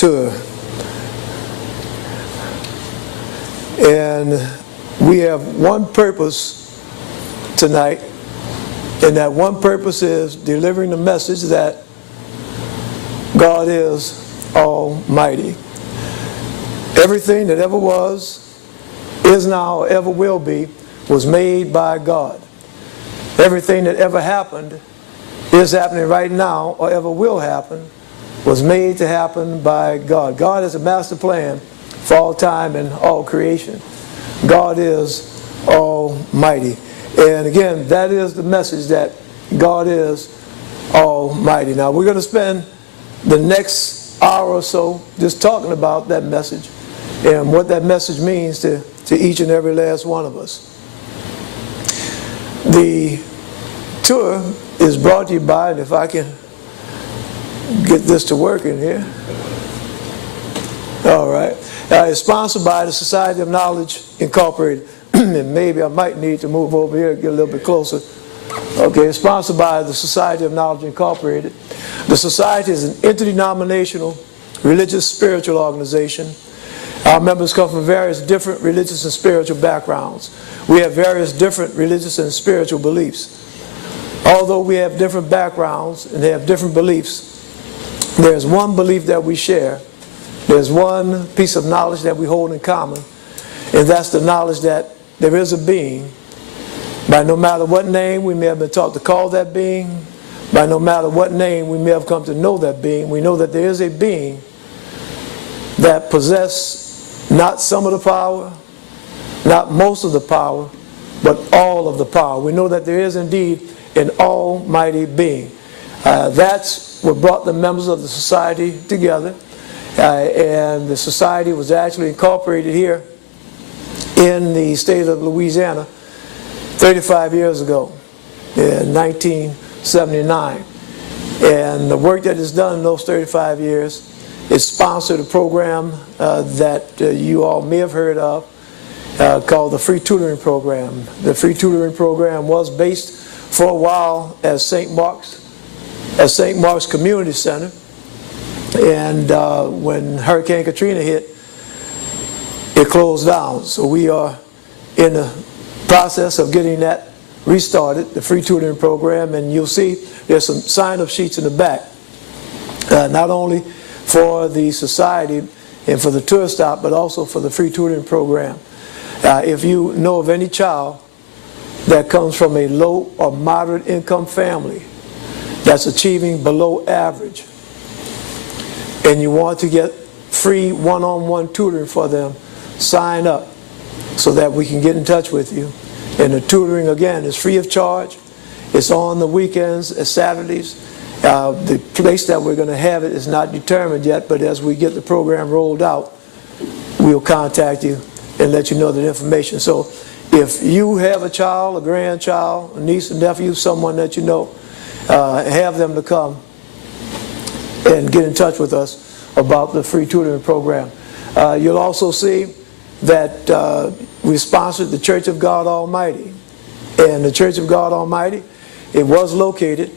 tour. And we have one purpose tonight, and that one purpose is delivering the message that God is Almighty. Everything that ever was, is now, or ever will be, was made by God. Everything that ever happened, is happening right now, or ever will happen, was made to happen by God. God has a master plan for all time and all creation. God is Almighty. And again, that is the message, that God is Almighty. Now, we're going to spend the next hour or so just talking about that message and what that message means to each and every last one of us. The tour is brought to you by, and if I can get this to work in here. All right. It's sponsored by the Society of Knowledge Incorporated. And maybe I might need to move over here and get a little bit closer. Okay, it's sponsored by the Society of Knowledge Incorporated. The Society is an interdenominational religious spiritual organization. Our members come from various different religious and spiritual backgrounds. We have various different religious and spiritual beliefs. Although we have different backgrounds and they have different beliefs, there's one belief that we share. There's one piece of knowledge that we hold in common, and that's the knowledge that there is a being. By no matter what name we may have been taught to call that being, by no matter what name we may have come to know that being, we know that there is a being that possesses not some of the power, not most of the power, but all of the power. We know that there is indeed an almighty being. That's what brought the members of the society together. And the society was actually incorporated here in the state of Louisiana 35 years ago, in 1979. And the work that is done in those 35 years is sponsored a program that you all may have heard of called the Free Tutoring Program. The Free Tutoring Program was based for a while as St. Mark's Community Center. And when Hurricane Katrina hit, it closed down. So we are in the process of getting that restarted, the Free Tutoring Program, and you'll see there's some sign-up sheets in the back, not only for the society and for the tour stop, but also for the Free Tutoring Program. If you know of any child that comes from a low or moderate income family that's achieving below average, and you want to get free one-on-one tutoring for them, sign up so that we can get in touch with you. And the tutoring, again, is free of charge. It's on the weekends and Saturdays. The place that we're going to have it is not determined yet, but as we get the program rolled out, we'll contact you and let you know the information. So if you have a child, a grandchild, a niece, a nephew, someone that you know, have them to come and get in touch with us about the Free Tutoring Program. You'll also see that we sponsored the Church of God Almighty. And the Church of God Almighty, it was located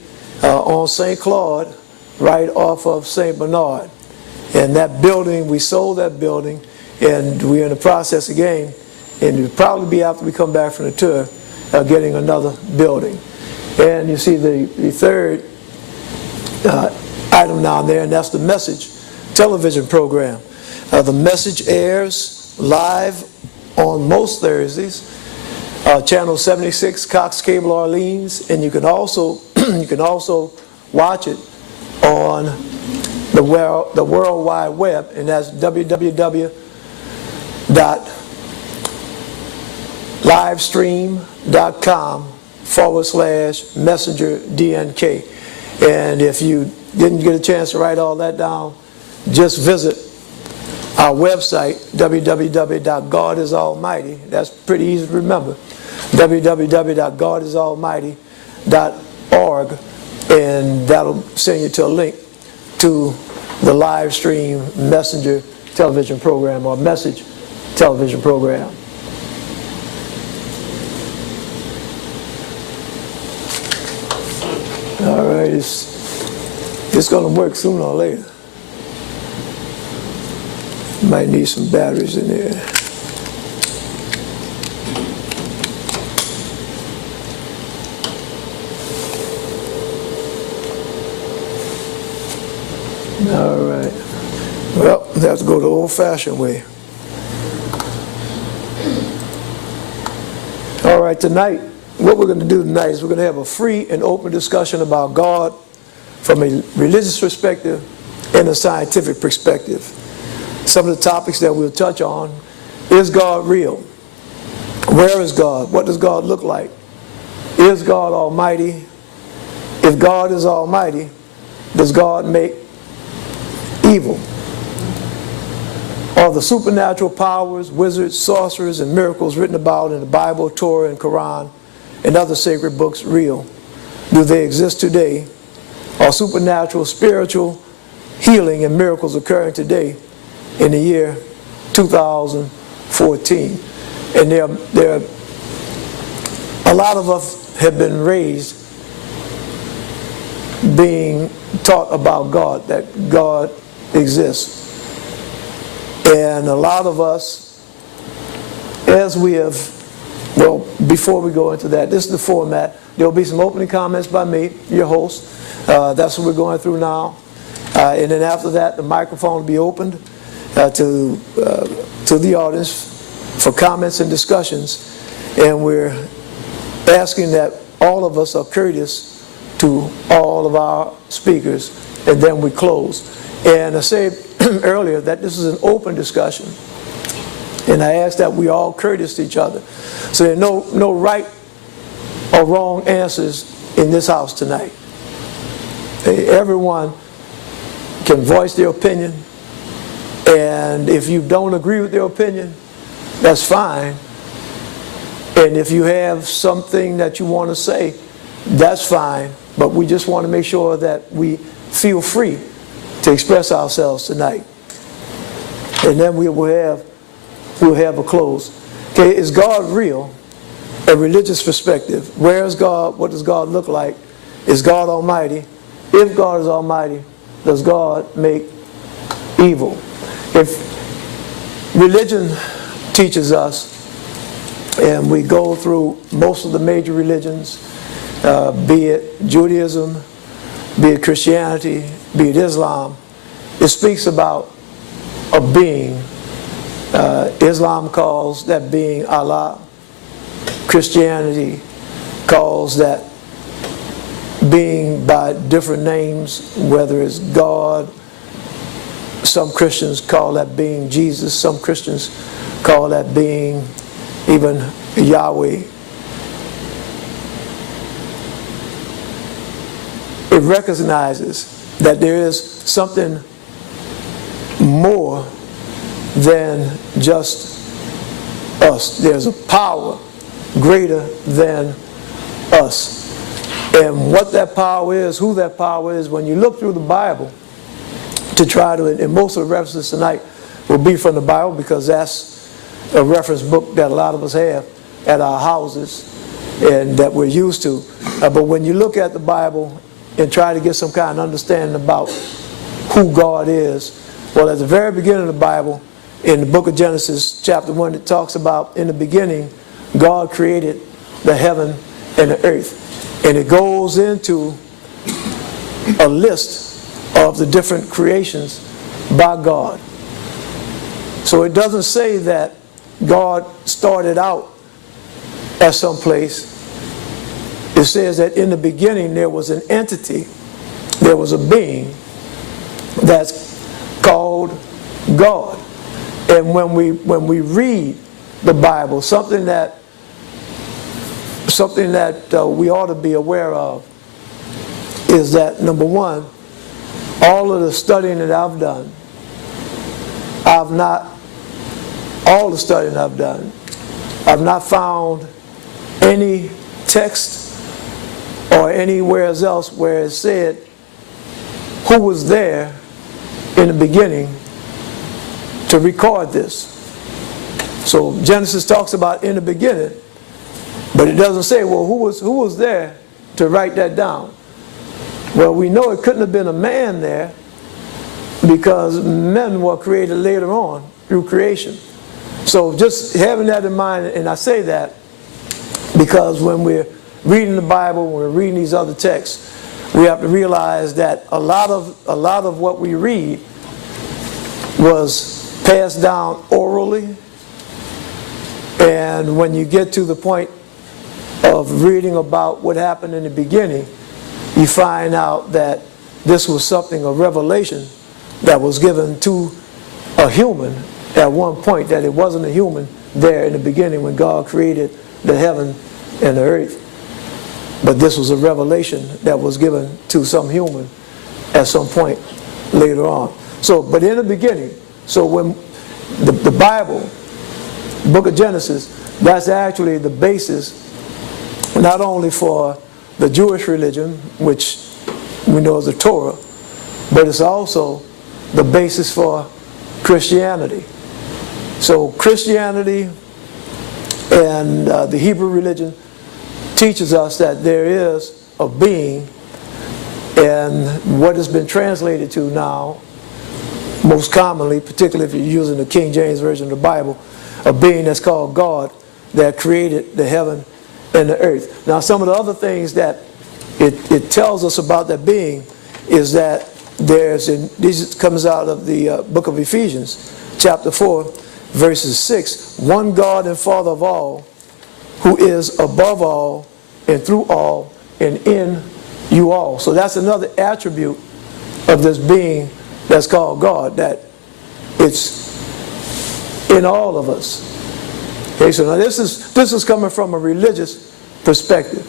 on St. Claude, right off of St. Bernard. And that building, we sold that building, and we're in the process again, and it'll probably be after we come back from the tour, getting another building. And you see the third item down there, and that's the Message television program. The Message airs live on most Thursdays, channel 76, Cox Cable Orleans, and you can also watch it on the World Wide Web, and that's www.livestream.com/Messenger DNK. And if you didn't get a chance to write all that down, just visit our website, www.godisalmighty. That's pretty easy to remember. www.godisalmighty.org, and that'll send you to a link to the live stream Messenger television program, or Message television program. All right, it's going to work sooner or later. Might need some batteries in there. All right. Well, we have to go the old-fashioned way. All right, tonight, what we're going to do tonight is we're going to have a free and open discussion about God from a religious perspective and a scientific perspective. Some of the topics that we'll touch on: is God real? Where is God? What does God look like? Is God almighty? If God is almighty, does God make evil? Are the supernatural powers, wizards, sorcerers, and miracles written about in the Bible, Torah, and Quran, and other sacred books real? Do they exist today? Are supernatural, spiritual healing and miracles occurring today in the year 2014? And there are a lot of us have been raised being taught about God, that God exists. And a lot of us, as we have, well, before we go into that, this is the format. There will be some opening comments by me, your host. That's what we're going through now. And then after that, the microphone will be opened to the audience for comments and discussions. And we're asking that all of us are courteous to all of our speakers, and then we close. And I said earlier that this is an open discussion, and I ask that we all courteous to each other. So there are no right or wrong answers in this house tonight. Everyone can voice their opinion, and if you don't agree with their opinion, that's fine. And if you have something that you want to say, that's fine. But we just want to make sure that we feel free to express ourselves tonight. And then we'll have a close. Okay, is God real? A religious perspective. Where is God? What does God look like? Is God almighty? If God is almighty, does God make evil? If religion teaches us, and we go through most of the major religions, be it Judaism, be it Christianity, be it Islam, it speaks about a being. Islam calls that being Allah. Christianity calls that being by different names, whether it's God. Some Christians call that being Jesus. Some Christians call that being even Yahweh. It recognizes that there is something more than just us. There's a power greater than us. And what that power is, who that power is, when you look through the Bible to try to, and most of the references tonight will be from the Bible because that's a reference book that a lot of us have at our houses and that we're used to. But when you look at the Bible and try to get some kind of understanding about who God is, well, at the very beginning of the Bible, in the book of Genesis, chapter 1, it talks about, in the beginning, God created the heaven and the earth. And it goes into a list of the different creations by God. So it doesn't say that God started out at some place. It says that in the beginning there was an entity, there was a being that's called God. And when we read the Bible, something that we ought to be aware of is that, number one, all of the studying that I've done, I've not found any text or anywhere else where it said who was there in the beginning to record this. So Genesis talks about in the beginning, but it doesn't say, well, who was there to write that down? Well, we know it couldn't have been a man there because men were created later on through creation. So just having that in mind, and I say that because when we're reading the Bible, when we're reading these other texts, we have to realize that a lot of what we read was passed down orally, and when you get to the point of reading about what happened in the beginning, you find out that this was something, a revelation that was given to a human at one point, that it wasn't a human there in the beginning when God created the heaven and the earth. But this was a revelation that was given to some human at some point later on. So, but in the beginning, so when the Bible, the book of Genesis, that's actually the basis not only for the Jewish religion, which we know as the Torah, but it's also the basis for Christianity. So Christianity and the Hebrew religion teaches us that there is a being, and what has been translated to now, most commonly, particularly if you're using the King James Version of the Bible, a being that's called God that created the heaven and the earth. Now, some of the other things that it tells us about that being is that this comes out of the book of Ephesians, chapter 4, verses 6, one God and Father of all, who is above all and through all and in you all. So that's another attribute of this being that's called God, that it's in all of us. Okay, so now this is coming from a religious perspective.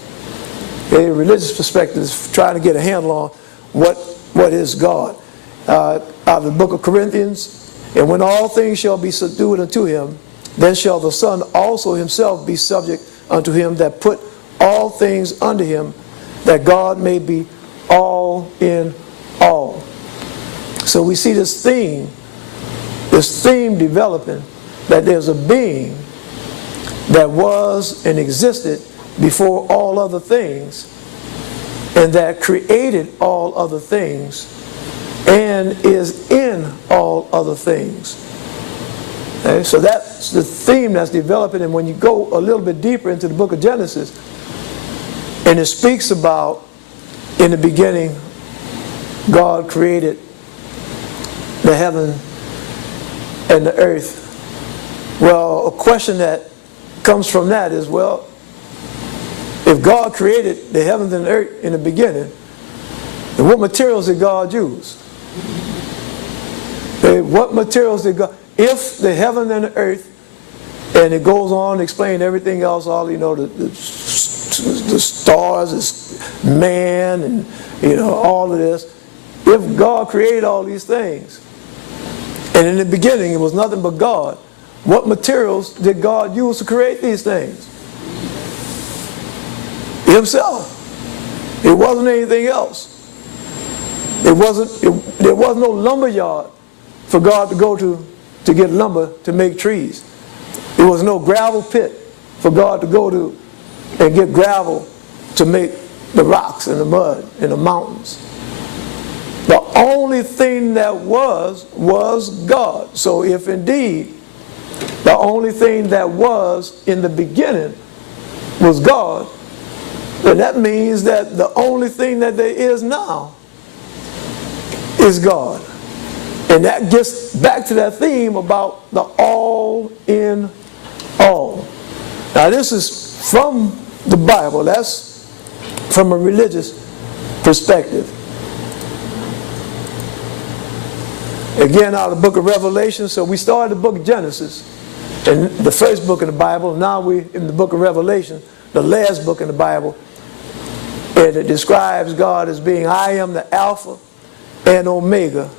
Okay, a religious perspective is trying to get a handle on what is God. Out of the book of Corinthians, and when all things shall be subdued unto him, then shall the Son also himself be subject unto him that put all things under him, that God may be all in all. So we see this theme developing, that there's a being that was and existed before all other things, and that created all other things and is in all other things. Okay, so that's the theme that's developing. And when you go a little bit deeper into the book of Genesis, and it speaks about, in the beginning, God created the heaven and the earth. Well, a question that comes from that is, well, if God created the heavens and the earth in the beginning, then what materials did God use? What materials did God... If the heaven and the earth, and it goes on to explain everything else, all, the stars, this man, and all of this. If God created all these things, and in the beginning it was nothing but God, what materials did God use to create these things? Himself. It wasn't anything else. There was no lumber yard for God to go to get lumber to make trees. There was no gravel pit for God to go to and get gravel to make the rocks and the mud and the mountains. The only thing that was God. So if indeed the only thing that was in the beginning was God, then that means that the only thing that there is now is God. And that gets back to that theme about the all in all. Now this is from the Bible. That's from a religious perspective. Again, out of the book of Revelation. So we started the book of Genesis, and the first book of the Bible. Now we're in the book of Revelation, the last book in the Bible. And it describes God as being, I am the Alpha and Omega,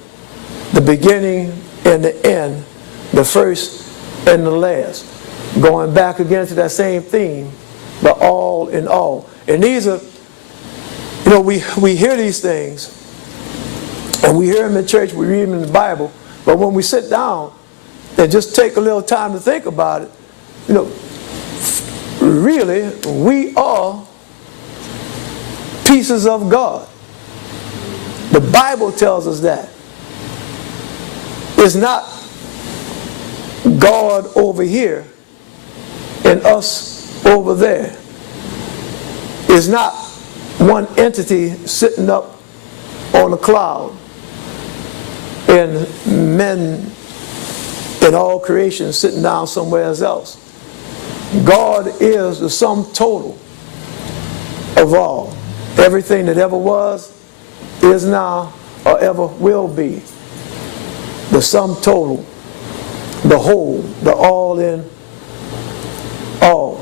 the beginning and the end, the first and the last. Going back again to that same theme, the all in all. And these are, we hear these things, and we hear them in church, we read them in the Bible, but when we sit down and just take a little time to think about it, really, we are pieces of God. The Bible tells us that. It's not God over here and us over there. It's not one entity sitting up on a cloud and men in all creation sitting down somewhere else. God is the sum total of all. Everything that ever was, is now, or ever will be. The sum total, the whole, the all in all.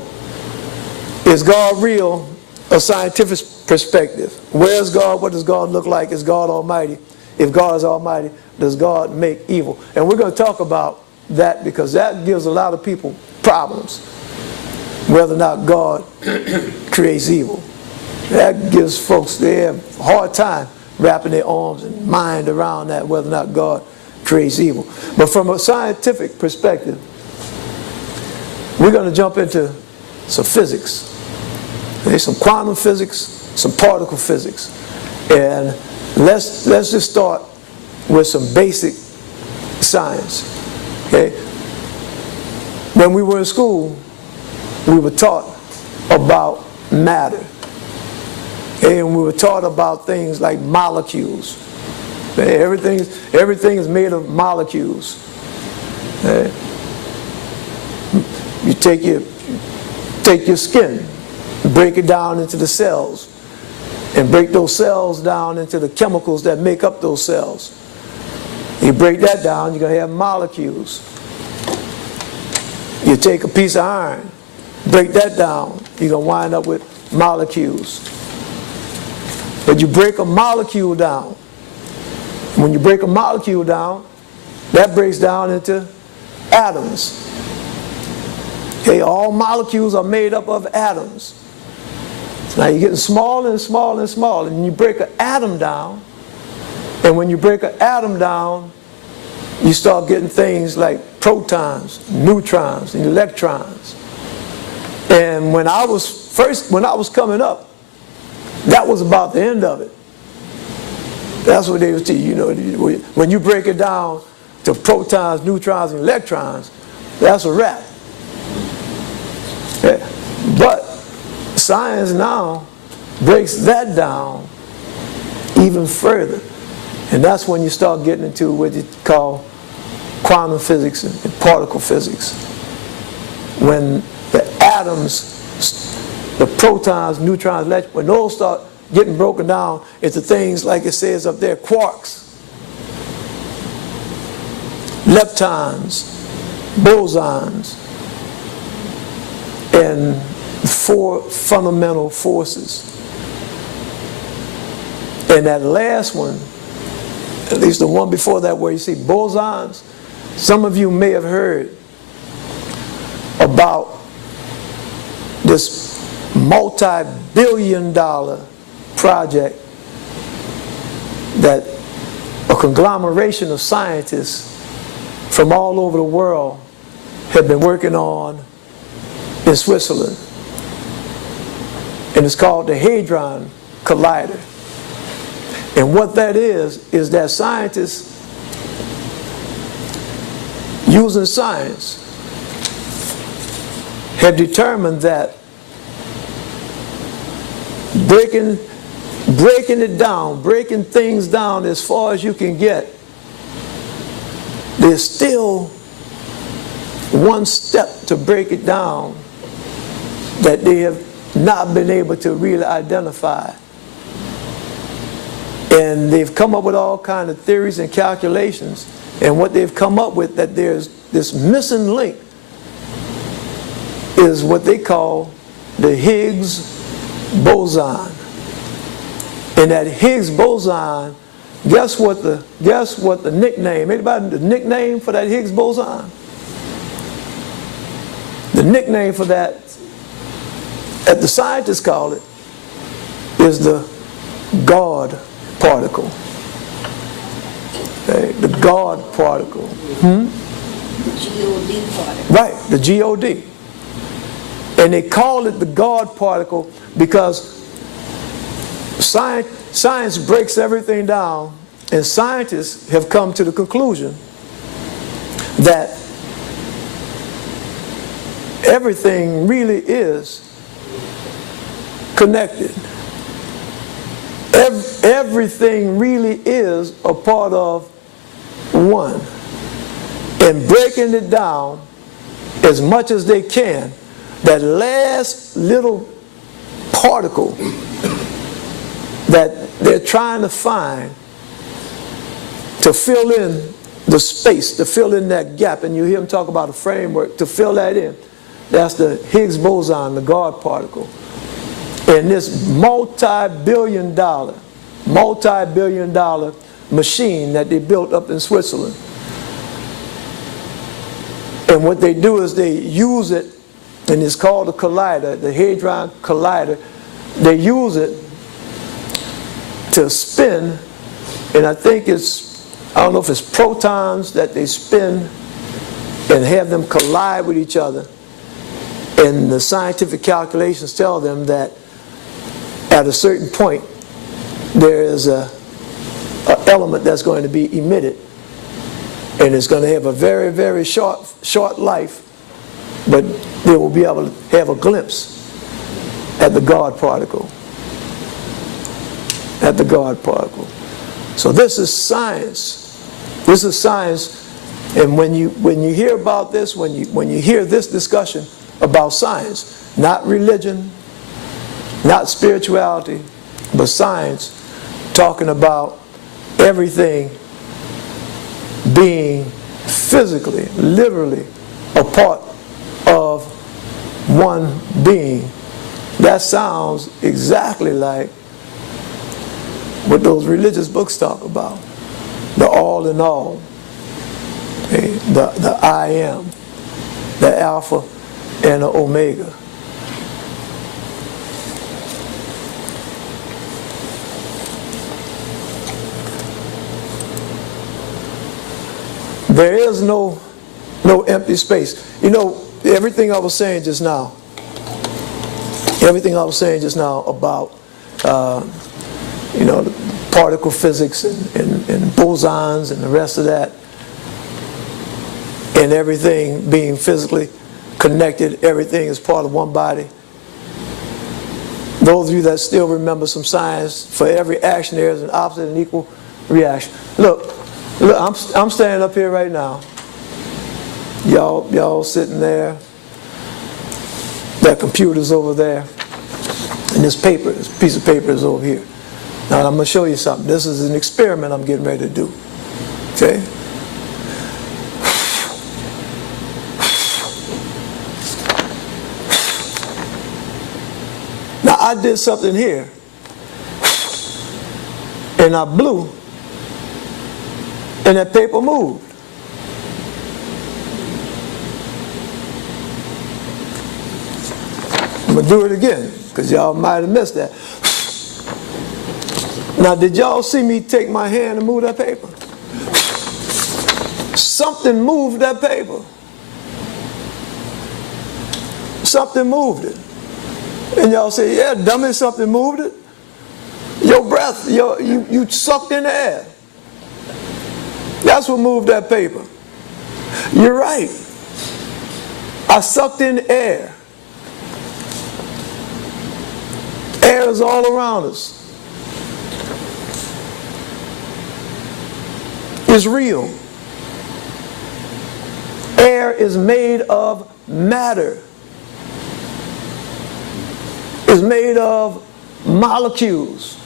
Is God real? A scientific perspective. Where is God? What does God look like? Is God almighty? If God is almighty, does God make evil? And we're going to talk about that because that gives a lot of people problems. Whether or not God creates evil. That gives folks, they have a hard time wrapping their arms and mind around that, whether or not God creates evil. But from a scientific perspective, we're going to jump into some physics. There's some quantum physics, some particle physics. And let's just start with some basic science. Okay? When we were in school, we were taught about matter. Okay? And we were taught about things like molecules. Okay? Everything is made of molecules. Okay? You take your skin, break it down into the cells, and break those cells down into the chemicals that make up those cells. You break that down, you're going to have molecules. You take a piece of iron, break that down, you're going to wind up with molecules. But you break a molecule down. When you break a molecule down, that breaks down into atoms. Okay, all molecules are made up of atoms. Now you're getting smaller and smaller and smaller, and you break an atom down, and when you break an atom down, you start getting things like protons, neutrons, and electrons. And when I was coming up, that was about the end of it. That's what they would teach. You know, when you break it down to protons, neutrons, and electrons, that's a wrap. Yeah. But science now breaks that down even further. And that's when you start getting into what you call quantum physics and particle physics. When the atoms, the protons, neutrons, electrons, when those start getting broken down into things like it says up there, quarks, leptons, bosons, and 4 fundamental forces. And that last one, at least the one before that where you see bosons, some of you may have heard about this multi-billion-dollar project that a conglomeration of scientists from all over the world have been working on in Switzerland. And it's called the Hadron Collider. And what that is that scientists, using science, have determined that breaking it down, breaking things down as far as you can get, there's still one step to break it down that they have not been able to really identify. And they've come up with all kinds of theories and calculations, and what they've come up with, that there's this missing link, is what they call the Higgs boson. And that Higgs boson, guess what the nickname, anybody the nickname for that Higgs boson? The nickname for that, as the scientists call it, is the God particle. Okay, the God particle. The G-O-D particle. Right, the G-O-D. And they call it the God particle because science breaks everything down, and scientists have come to the conclusion that everything really is connected. Everything really is a part of one. And breaking it down as much as they can, that last little particle that they're trying to find to fill in the space, to fill in that gap, and you hear them talk about a framework to fill that in. That's the Higgs boson, the God particle. And this multi-billion dollar machine that they built up in Switzerland. And what they do is they use it, and it's called a collider, the Hadron Collider. They use it to spin, and I think I don't know if it's protons that they spin and have them collide with each other. And the scientific calculations tell them that at a certain point, there is an element that's going to be emitted, and it's going to have a very, very short life, but they will be able to have a glimpse at the God particle. At the God particle. So this is science. This is science, and when you hear about this, when you hear this discussion about science, not religion, not spirituality, but science, talking about everything being physically, literally a part of one being. That sounds exactly like what those religious books talk about. The all in all, okay? The I am, the Alpha and the Omega. There is no empty space. You know, everything I was saying just now about you know, the particle physics and bosons and the rest of that, and everything being physically connected, everything is part of one body. Those of you that still remember some science, for every action there is an opposite and equal reaction. Look, I'm standing up here right now. Y'all sitting there. That computer's over there. And this piece of paper is over here. Now I'm going to show you something. This is an experiment I'm getting ready to do. Okay? Now I did something here. And I blew. And that paper moved. I'm going to do it again, because y'all might have missed that. Now, did y'all see me take my hand and move that paper? Something moved that paper. Something moved it. And y'all say, yeah, dummy, something moved it. Your breath, you sucked in the air. That's what moved that paper. You're right. I sucked in air. Air is all around us. It's real. Air is made of matter. It's made of molecules.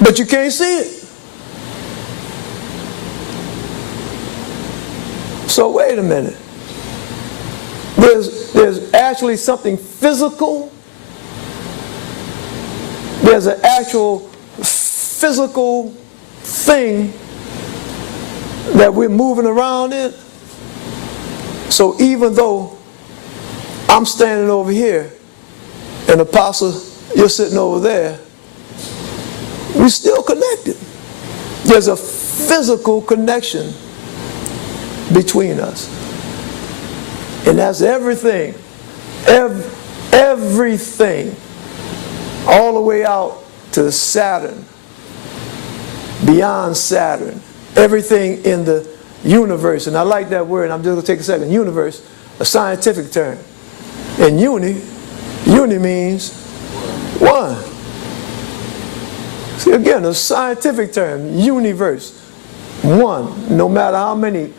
But you can't see it. So wait a minute. There's actually something physical. There's an actual physical thing that we're moving around in. So even though I'm standing over here and Apostle, you're sitting over there, we're still connected. There's a physical connection between us. And that's everything. Everything. All the way out to Saturn. beyond Saturn, everything in the universe, and I like that word, and I'm just going to take a second, universe, a scientific term. And uni means one. See, again, a scientific term, universe, one. No matter how many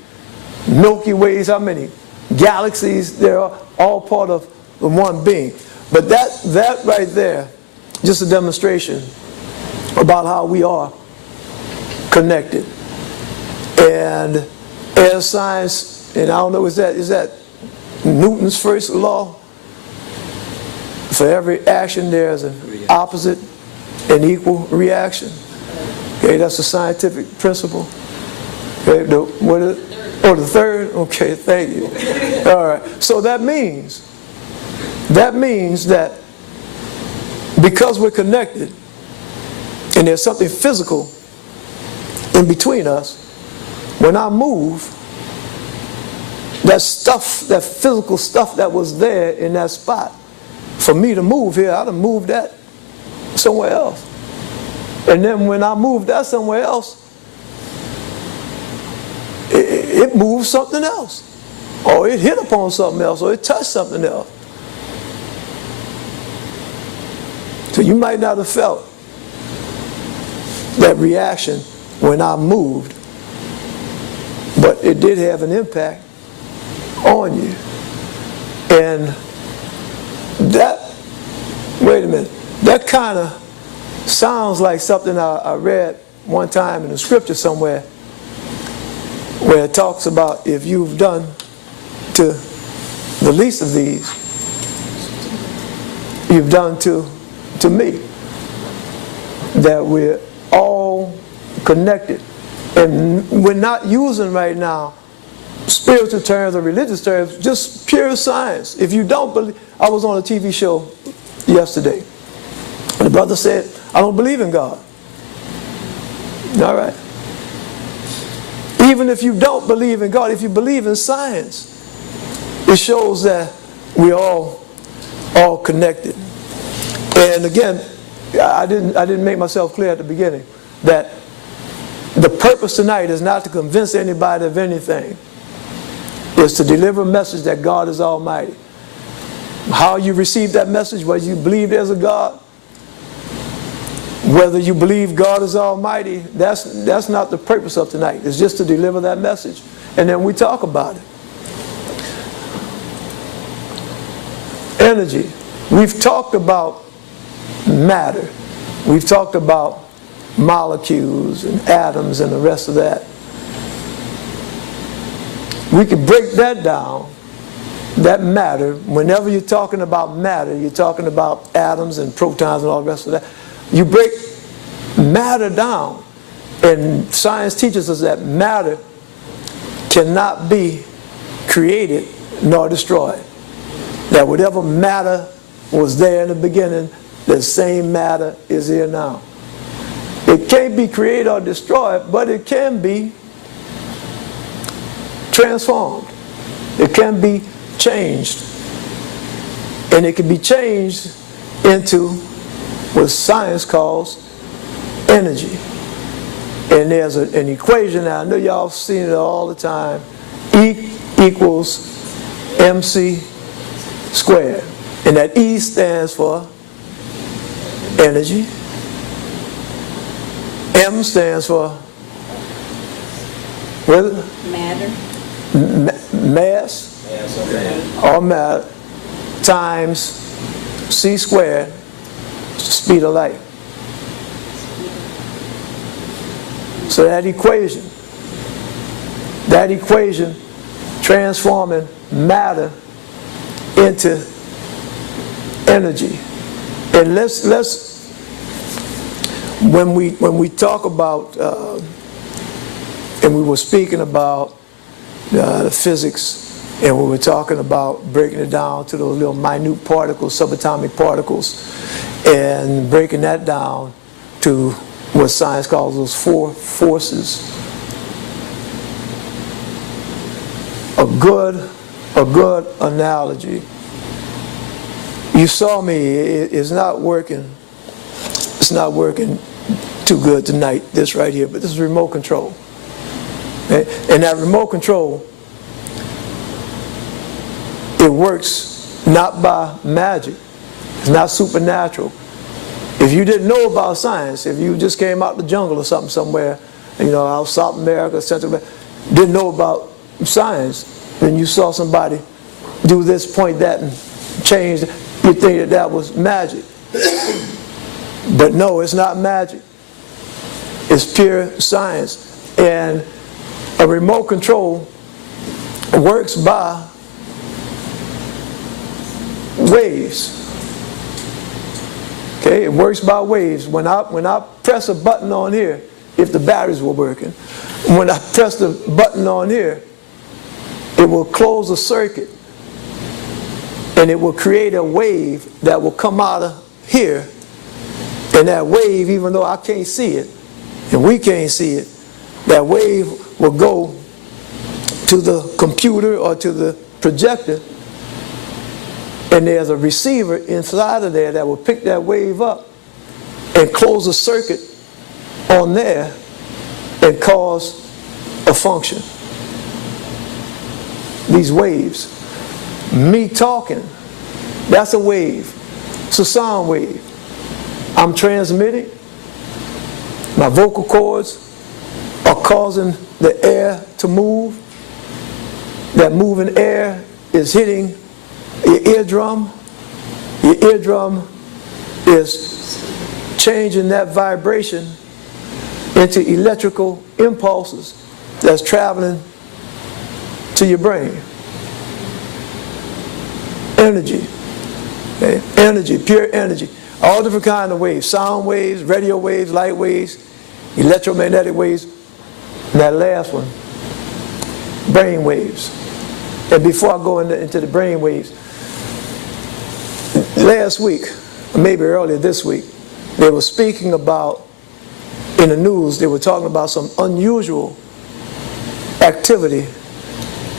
Milky Ways, how many galaxies, they're all part of the one being. But that right there, just a demonstration about how we are connected. And as science, and I don't know, is that Newton's first law? For every action there's an opposite and equal reaction. Okay, that's a scientific principle. Okay, the third? Okay, thank you. All right, so that means that because we're connected and there's something physical in between us, when I move, that stuff, that physical stuff that was there in that spot, for me to move here, I'd have moved that somewhere else. And then when I moved that somewhere else, it moved something else. Or it hit upon something else, or it touched something else. So you might not have felt that reaction when I moved, but it did have an impact on you. And that, wait a minute, that kind of sounds like something I read one time in the scripture somewhere, where it talks about if you've done to the least of these, you've done to me. That we're all connected. And we're not using right now spiritual terms or religious terms, just pure science. If you don't believe, I was on a TV show yesterday, and the brother said, I don't believe in God. All right. Even if you don't believe in God, if you believe in science, it shows that we're all connected. And again, I didn't make myself clear at the beginning that the purpose tonight is not to convince anybody of anything. It's to deliver a message that God is Almighty. How you receive that message, whether you believe there's a God, whether you believe God is Almighty, that's not the purpose of tonight. It's just to deliver that message. And then we talk about it. Energy. We've talked about matter. We've talked about molecules and atoms and the rest of that. We could break that down, that matter. Whenever you're talking about matter, you're talking about atoms and protons and all the rest of that. You break matter down, and science teaches us that matter cannot be created nor destroyed. That whatever matter was there in the beginning, the same matter is here now. It can't be created or destroyed, but it can be transformed. It can be changed. And it can be changed into what science calls energy. And there's an equation, I know y'all have seen it all the time. E equals mc squared. And that E stands for energy. M stands for what is it? Matter. Mass. Or matter times c squared, speed of light. So that equation transforming matter into energy. And let's when we talk about and we were speaking about physics, and we were talking about breaking it down to those little minute particles, subatomic particles, and breaking that down to what science calls those four forces. A good analogy. You saw me, it's not working. It's not working too good tonight, this right here, but this is remote control. Okay? And that remote control, it works not by magic. It's not supernatural. If you didn't know about science, if you just came out the jungle or something somewhere, out South America, Central America, didn't know about science, then you saw somebody do this, point that, and change, you think that was magic. But no, it's not magic. It's pure science. And a remote control works by waves. Okay, it works by waves. When I press a button on here, if the batteries were working, when I press the button on here, it will close a circuit and it will create a wave that will come out of here. And that wave, even though I can't see it and we can't see it, that wave will go to the computer or to the projector, and there's a receiver inside of there that will pick that wave up and close a circuit on there and cause a function. These waves. Me talking, that's a wave. It's a sound wave. I'm transmitting. My vocal cords are causing the air to move. That moving air is hitting your eardrum. Your eardrum is changing that vibration into electrical impulses that's traveling to your brain. Energy. Okay? Energy, pure energy. All different kinds of waves. Sound waves, radio waves, light waves, electromagnetic waves. And that last one, brain waves. And before I go into the brain waves, last week, or maybe earlier this week, they were speaking about, in the news, they were talking about some unusual activity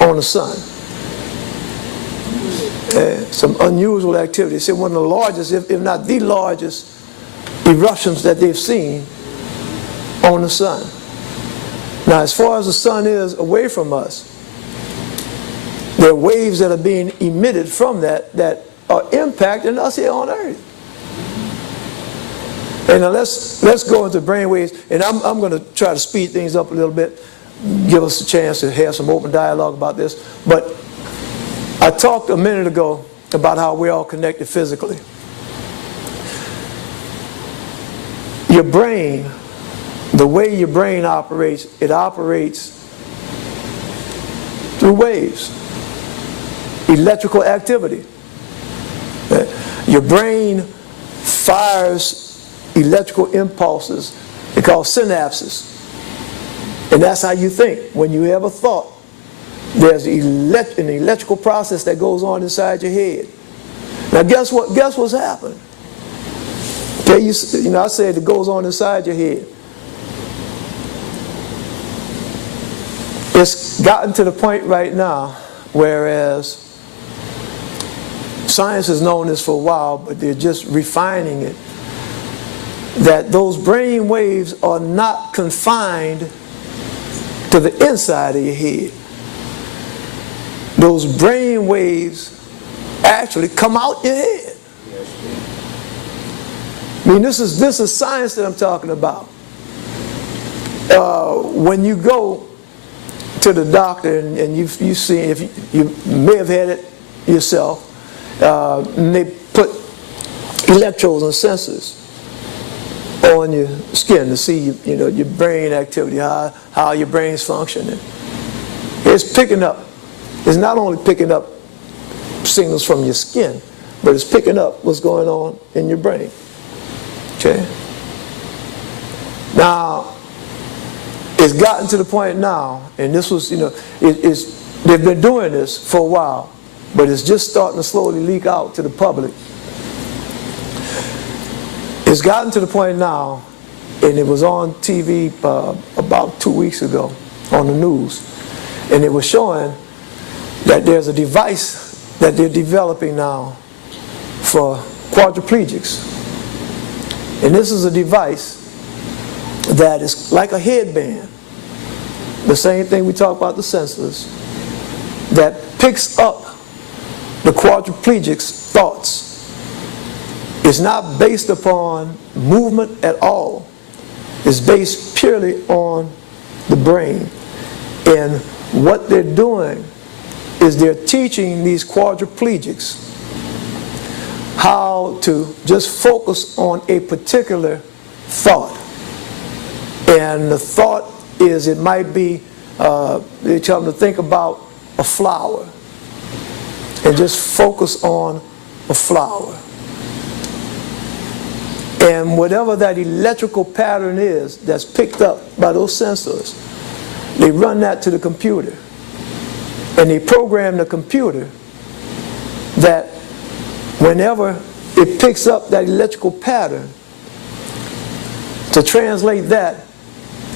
on the sun. Some unusual activity. They said one of the largest, if not the largest, eruptions that they've seen on the sun. Now, as far as the sun is away from us, there are waves that are being emitted from that are impacting us here on Earth. And now let's go into brain waves, and I'm going to try to speed things up a little bit, give us a chance to have some open dialogue about this. But I talked a minute ago about how we're all connected physically. Your brain, the way your brain operates, it operates through waves, electrical activity. Your brain fires electrical impulses. They're called synapses. And that's how you think. When you have a thought, there's an electrical process that goes on inside your head. Now guess what? Guess what's happened? Okay, you know, I said it goes on inside your head. It's gotten to the point right now, whereas science has known this for a while, but they're just refining it, that those brain waves are not confined to the inside of your head. Those brain waves actually come out your head. I mean, this is science that I'm talking about. When you go to the doctor and you see, if you may have had it yourself, and they put electrodes and sensors on your skin to see your brain activity, how your brain's functioning. It's picking up. It's not only picking up signals from your skin, but it's picking up what's going on in your brain. Okay? Now, it's gotten to the point now, and this was, they've been doing this for a while, but it's just starting to slowly leak out to the public. It's gotten to the point now, and it was on TV about 2 weeks ago on the news, and it was showing that there's a device that they're developing now for quadriplegics. And this is a device that is like a headband, the same thing we talk about the sensors, that picks up the quadriplegic's thoughts. It's not based upon movement at all. It's based purely on the brain. And what they're doing is they're teaching these quadriplegics how to just focus on a particular thought. And the thought is, it might be, they tell them to think about a flower and just focus on a flower. And whatever that electrical pattern is that's picked up by those sensors, they run that to the computer. And they program the computer that whenever it picks up that electrical pattern, to translate that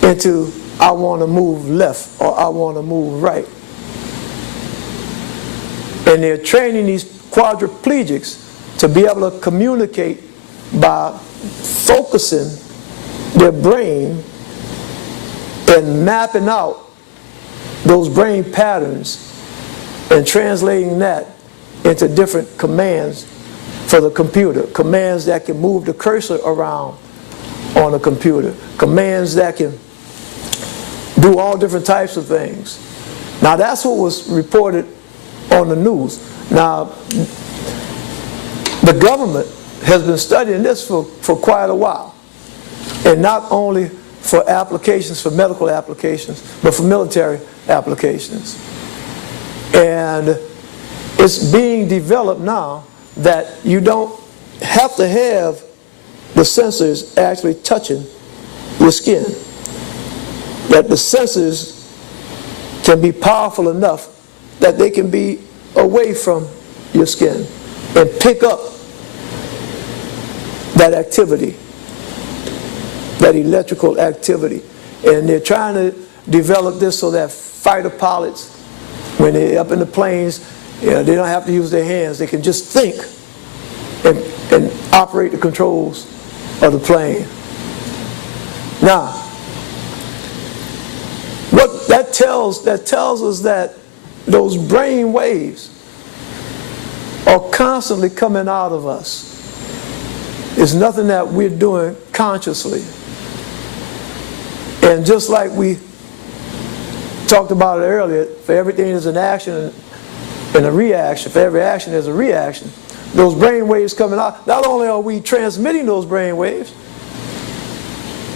into, I want to move left or I want to move right. And they're training these quadriplegics to be able to communicate by focusing their brain and mapping out those brain patterns and translating that into different commands for the computer. Commands that can move the cursor around on a computer. Commands that can do all different types of things. Now that's what was reported on the news. Now the government has been studying this for quite a while. And not only for applications, for medical applications, but for military applications. And it's being developed now that you don't have to have the sensors actually touching your skin. That the sensors can be powerful enough that they can be away from your skin and pick up that activity, that electrical activity. And they're trying to develop this so that fighter pilots, when they're up in the planes, you know, they don't have to use their hands. They can just think and operate the controls of the plane. Now, what that tells us that those brain waves are constantly coming out of us. It's nothing that we're doing consciously. And just like we talked about it earlier, for everything there's an action and a reaction. For every action there's a reaction. Those brain waves coming out, not only are we transmitting those brain waves,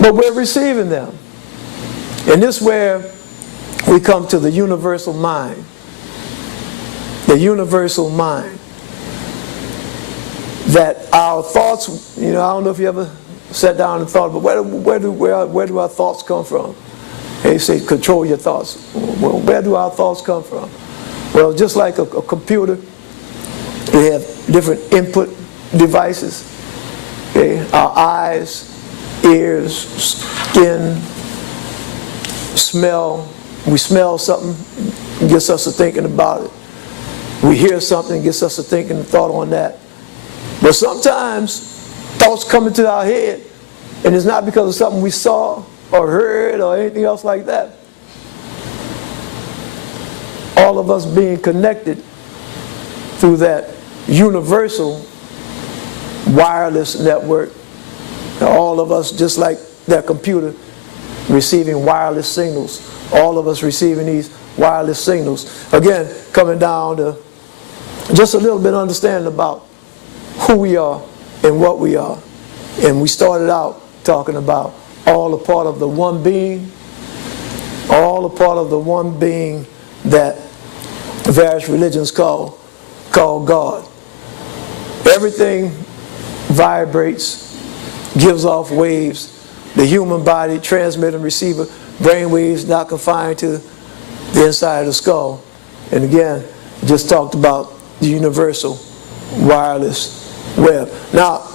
but we're receiving them. And this is where we come to the universal mind. The universal mind. That our thoughts, you know, I don't know if you ever sat down and thought, but where do our thoughts come from? They say control your thoughts. Well, where do our thoughts come from? Well, just like a computer, we have different input devices. Okay? Our eyes, ears, skin, smell. We smell something, it gets us to thinking about it. We hear something, it gets us to thinking and thought on that. But sometimes thoughts come into our head, and it's not because of something we saw or heard or anything else like that. All of us being connected through that universal wireless network. All of us, just like that computer, receiving wireless signals. All of us receiving these wireless signals. Again, coming down to just a little bit of understanding about who we are and what we are. And we started out talking about all a part of the one being, all a part of the one being that various religions call God. Everything vibrates, gives off waves. The human body, transmitter and receiver, brain waves not confined to the inside of the skull. And again, just talked about the universal wireless web. Now,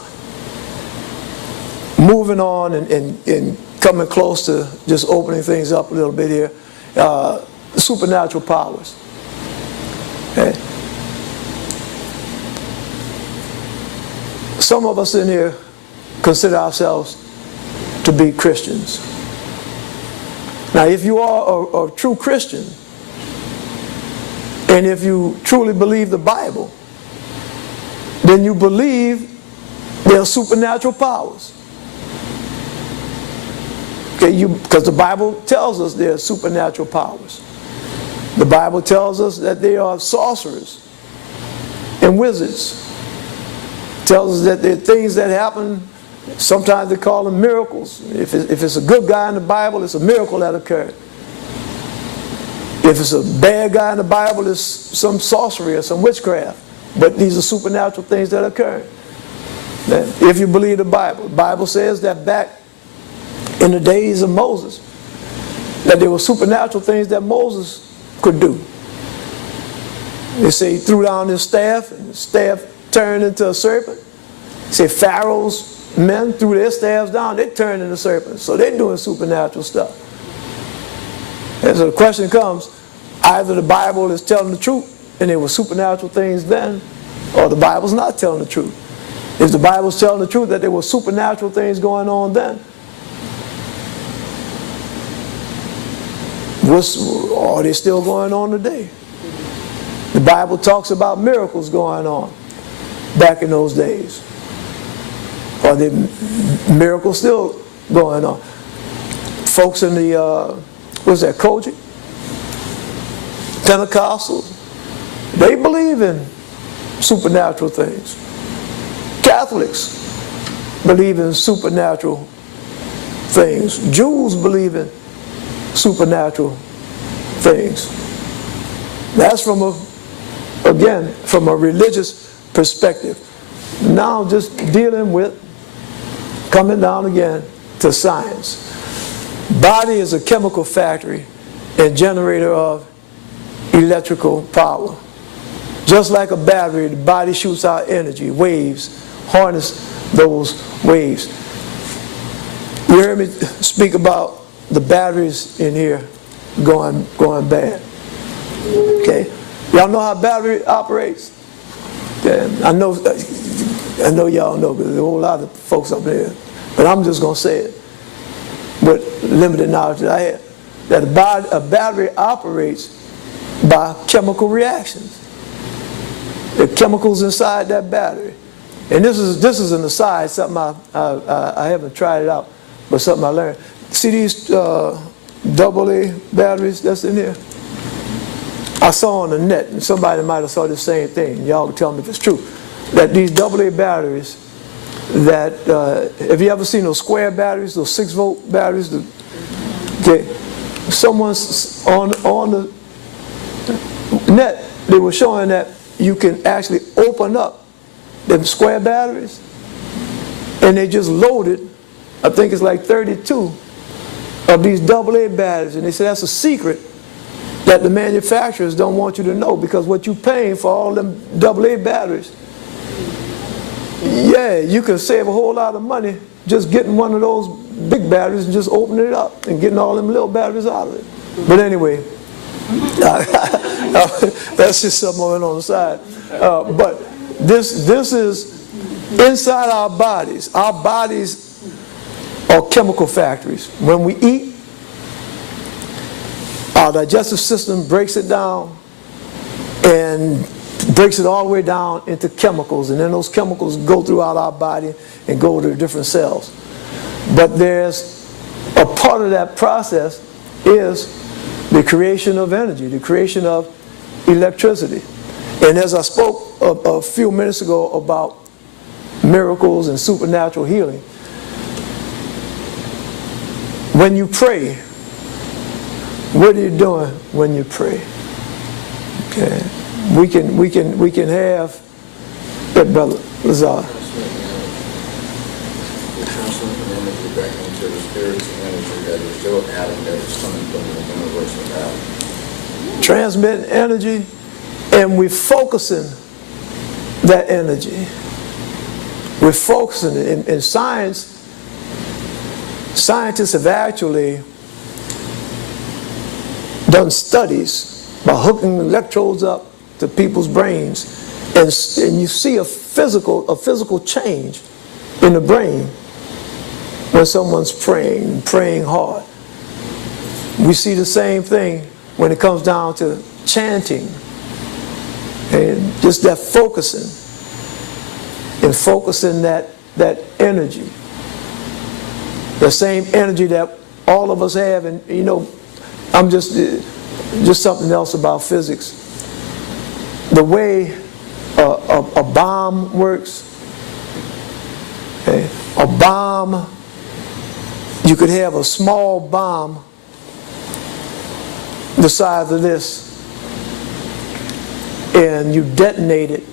moving on and coming close to just opening things up a little bit here, supernatural powers. Okay. Some of us in here consider ourselves to be Christians. Now, if you are a true Christian, and if you truly believe the Bible, then you believe there are supernatural powers. Okay, because the Bible tells us there are supernatural powers. The Bible tells us that they are sorcerers and wizards. It tells us that there are things that happen. Sometimes they call them miracles. If it's a good guy in the Bible, it's a miracle that occurred. If it's a bad guy in the Bible, it's some sorcery or some witchcraft. But these are supernatural things that occur. If you believe the Bible says that back in the days of Moses, that there were supernatural things that Moses could do. They say he threw down his staff, and the staff turned into a serpent. They say Pharaoh's men threw their staffs down, they turned into serpents. So they're doing supernatural stuff. And so the question comes, either the Bible is telling the truth, and there were supernatural things then, or the Bible's not telling the truth. If the Bible's telling the truth that there were supernatural things going on then, are they still going on today? The Bible talks about miracles going on back in those days. Are there miracles still going on? Folks in the, what's that, Koji? Pentecostals, they believe in supernatural things. Catholics believe in supernatural things. Jews believe in supernatural things. That's from a religious perspective. Now just dealing with, coming down again to science. Body is a chemical factory and generator of electrical power. Just like a battery, the body shoots out energy, waves, harness those waves. You heard me speak about the batteries in here going bad. Okay? Y'all know how a battery operates? Okay. I know y'all know, because there's a whole lot of folks up there. But I'm just going to say it with limited knowledge that I have. That a battery operates by chemical reactions. There are chemicals inside that battery. And this is an aside, something I haven't tried it out, but something I learned. See these AA batteries that's in here? I saw on the net, and somebody might have saw the same thing. Y'all can tell me if it's true. That these AA batteries, that, have you ever seen those square batteries, those 6-volt batteries? Okay. Someone's on the net, they were showing that you can actually open up them square batteries, and they just loaded, I think it's like 32 of these AA batteries, and they said that's a secret that the manufacturers don't want you to know, because what you're paying for all them AA batteries, yeah, you can save a whole lot of money just getting one of those big batteries and just opening it up and getting all them little batteries out of it. But anyway, that's just something on the side. But this is inside our bodies. Our bodies are chemical factories. When we eat, our digestive system breaks it down and breaks it all the way down into chemicals, and then those chemicals go throughout our body and go to different cells. But there's a part of that process is the creation of energy, the creation of electricity. And as I spoke a few minutes ago about miracles and supernatural healing, when you pray, what are you doing when you pray? Okay. We can have that, brother Lazar. Back into the spirit's energy that is your atom that is coming from the universal atom. Transmitting energy, and we're focusing that energy. We're focusing it. In science, scientists have actually done studies by hooking electrodes up to people's brains, and you see a physical change in the brain when someone's praying hard. We see the same thing when it comes down to chanting. And just that focusing, and focusing that energy. The same energy that all of us have. And you know, I'm just something else about physics. The way a bomb works, okay? A bomb, you could have a small bomb the size of this, and you detonate it,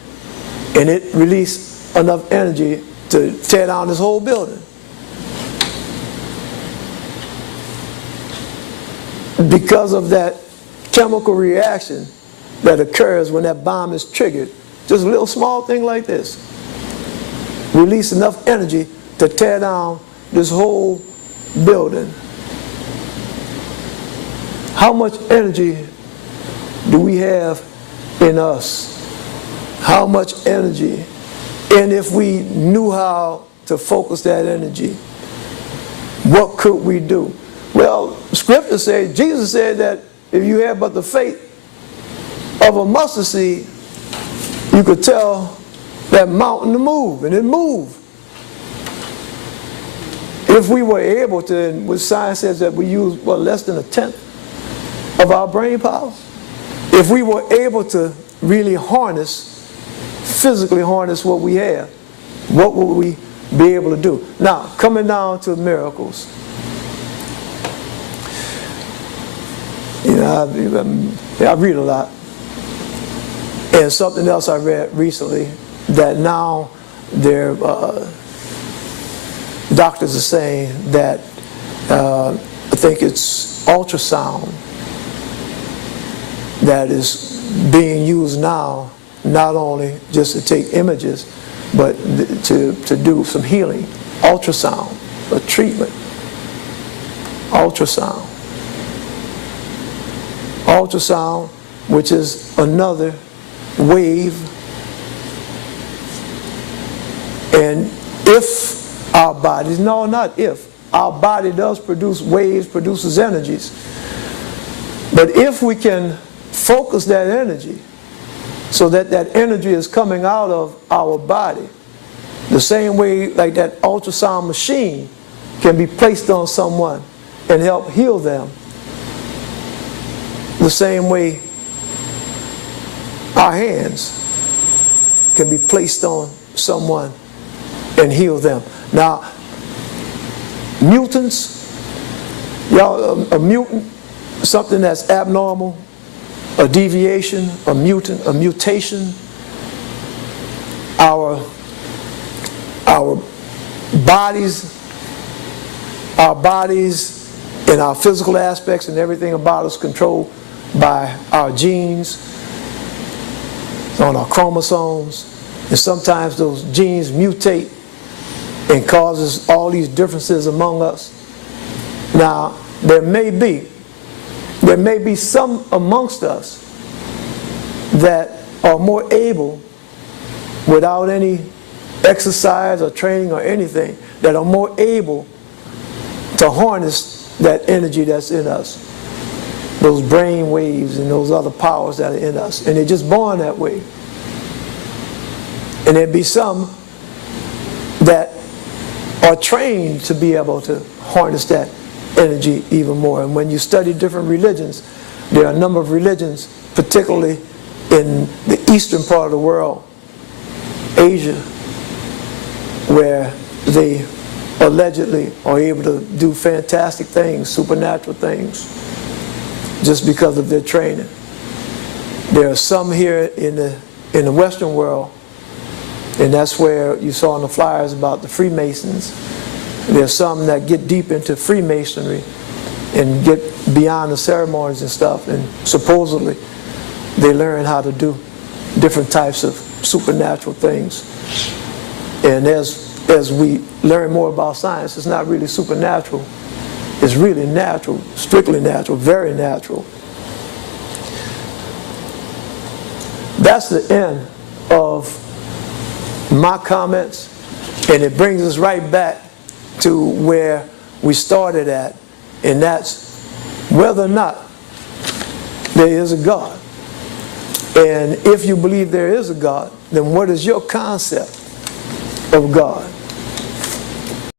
and it releases enough energy to tear down this whole building. Because of that chemical reaction that occurs when that bomb is triggered, just a little small thing like this, release enough energy to tear down this whole building. How much energy do we have in us? How much energy? And if we knew how to focus that energy, what could we do? Well, Scripture says, Jesus said that if you have but the faith of a mustard seed, you could tell that mountain to move, and it moved. If we were able to, and what science says that we use less than 1/10 of our brain power, if we were able to really physically harness what we have, what would we be able to do? Now, coming down to miracles. You know, I read a lot. And something else I read recently, that now doctors are saying that, I think it's ultrasound that is being used now, not only just to take images, but to do some healing. Ultrasound, a treatment. Ultrasound. Ultrasound, which is another wave. And if our bodies, no, not if, our body does produce waves, produces energies. But if we can focus that energy so that that energy is coming out of our body, the same way like that ultrasound machine can be placed on someone and help heal them, the same way our hands can be placed on someone and heal them. Now, mutants, y'all, a mutant, something that's abnormal, a deviation, a mutant, a mutation. Our bodies and our physical aspects and everything about us controlled by our genes, on our chromosomes, and sometimes those genes mutate and causes all these differences among us. Now, there may be some amongst us that are more able, without any exercise or training or anything, that are more able to harness that energy that's in us, those brain waves and those other powers that are in us, and they're just born that way. And there'd be some that are trained to be able to harness that energy even more. And when you study different religions, there are a number of religions, particularly in the eastern part of the world, Asia, where they allegedly are able to do fantastic things, supernatural things, just because of their training. There are some here in the Western world, and that's where you saw in the flyers about the Freemasons. There are some that get deep into Freemasonry and get beyond the ceremonies and stuff, and supposedly they learn how to do different types of supernatural things. And as we learn more about science, it's not really supernatural. It's really natural, strictly natural, very natural. That's the end of my comments, and it brings us right back to where we started at, and that's whether or not there is a God. And if you believe there is a God, then what is your concept of God?